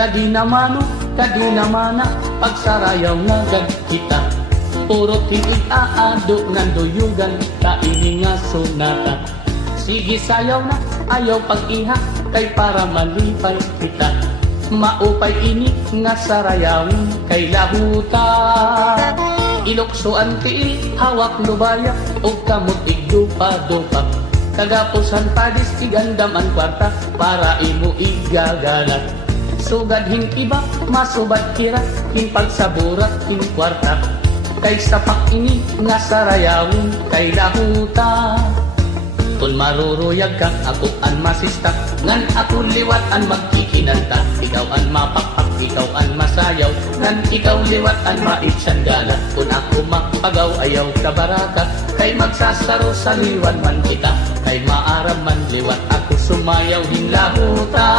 Kadi namana, pagsarayaw na gag kita. Puro tiig aado ng duyugan, kaini nga sunata. Sige sayaw na, ayaw pag-iha, kay para malipay kita. Maupay ini nga sarayawin, kay lahuta. Ilokso ang tiil, hawak lubaya, o kamot igdupa-dupa. Kagapusan padis, igandam ang kwarta, para imo igagalat. Sugadhin iba, masubad kira, in pagsaburat, in kwarta. Kay sapak ini nga sarayawin, kay lahuta. Kung maruruyag ka, ako ang masista, ngan ako liwat ang magkikinanta. Ikaw ang mapakpak, ikaw ang masayaw, ngan ikaw liwat ang maitsandala. Kung ako makpagaw, ayaw ka baraka, kay magsasaro sa liwan man kita. Kay maaram man liwat, ako sumayaw din lahuta.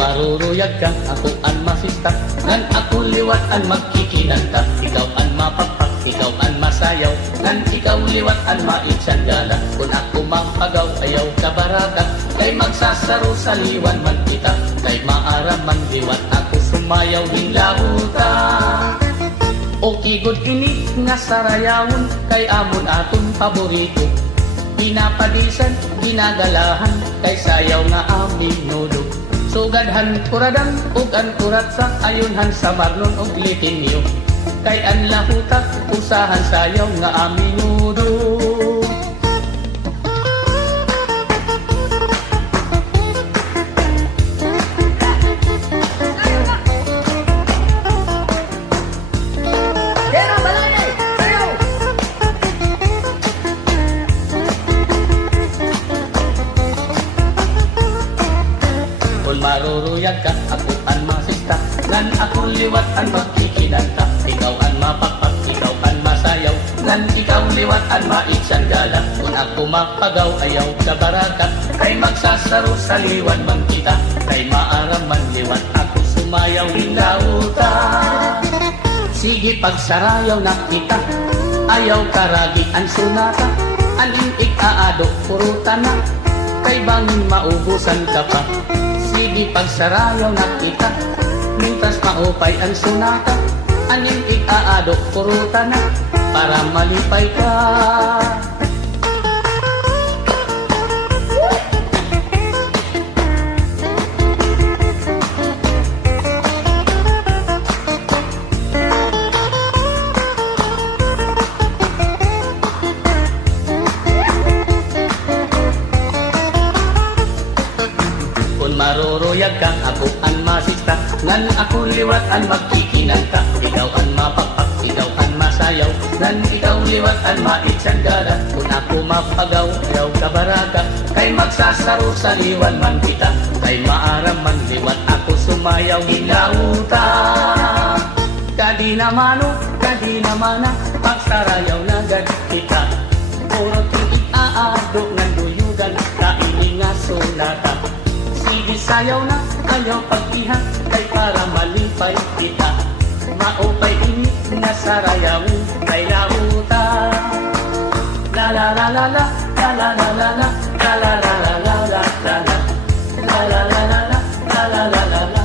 Maruruyag ka, ako ang masista, ngan ako liwat ang magkikinanta. Ikaw ang mapakpak, ikaw ang masayaw, ngan ikaw liwat ang maitsandala. Kung ako mapagaw, ayaw ka baraka, kay magsasaro sa liwan man kita. Kay maaram man liwat, ako sumayaw din lahuta. Okay good ini nga sarayawon, kay amon aton paborito. Pinapadisan, ginagalahan, kay sayaw nga aming nulo. Sugadhan kuradang ug an kuratsa, ayunhan sa marlon ug litinyo. Kay an lahutak, usahan sayaw nga aminudo. Maruruyag ka, ako ang masista, ngan ako liwat ang magkikinanta. Ikaw ang mapakpak, ikaw ang masayaw, ngan ikaw liwat ang maitsandala. Kung ako mapagaw, ayaw ka baraka, kay magsasaro sa liwan man kita. Kay maaram man liwat, ako sumayaw din lahuta. Sige pagsarayaw na kita, ayaw karagi ang sunata. Aling ikaado, purutan na, kay bangin maubusan ka pa. Sige pagsarayaw na kita, mintas maupay ang sunata. Aning ikaado, purutan na, para malipay ka. Maruruyag ka, ako ang masista, ngan ako liwat ang magkikinanta. Ikaw ang mapakpak, ikaw ang masayaw, ngan ikaw liwat ang maitsandala. Kung ako mapagaw, ayaw ka baraka, kay magsasaro sa liwan man kita. Kay maaram man liwat, ako sumayaw din lahuta. Kadi namana, pagsarayaw na gad kita. Puro tiig aado ng duyugan, kaini nga sunata. Sige sayaw na, ayaw pag-iha, kay para malipay kita. Maupay ini nga sarayawin, kay lahuta. La la la la la, la la la la la, la la la la la la la la la la la la la la la la la.